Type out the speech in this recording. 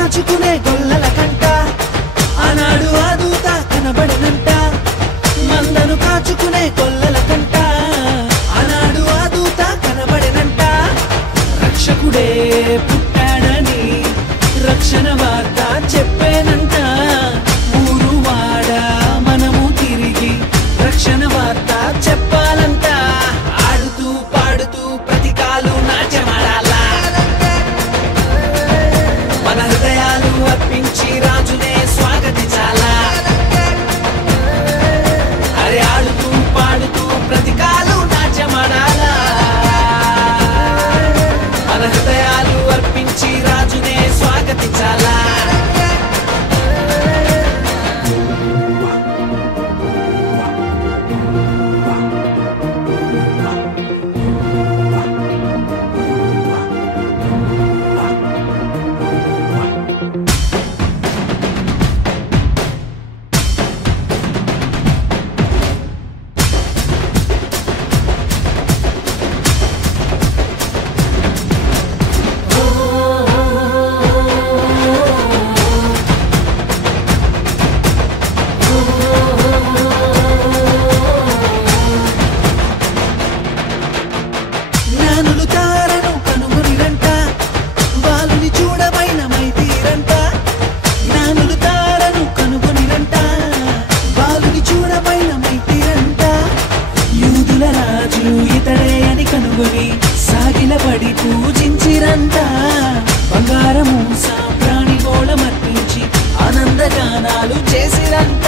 కాచుకునే గొల్లల కంట ఆనాడు ఆ దూత కనబడనంట మందను కాచుకునే గొల్లల కంట ఆనాడు ఆ దూత కనబడనంట రక్షకుడే పుట్టాడని రక్షణ వార్త చెప్పేనంట ఊరు వాడ మనము తిరిగి రక్షణ వార్త చెప్పాలంట ఆడుతూ పాడుతూ ప్రతికాలు నాట్యమాడాలా మన హృదయాలు అర్పించి రాజునే స్వాగతించాలా అరే ఆడుతూ పాడుతూ ప్రతికాలు నాట్యమాడాలా మన హృదయాలు అర్పించి రాజునే స్వాగతించాలా జ్ఞానులు తారను కనుగొనిరంట బాలుని చూడమైన మైతీరంట జ్ఞానులు తారను కనుగొనిరంట బాలుని చూడమైన మైతీరంట యూదుల రాజు ఇతడే అని కనుగొని సాగిలపడి పూజించిరంట బంగారము సాంబ్రాణి గోళమర్పించి ఆనందగానాలు చేసిరంట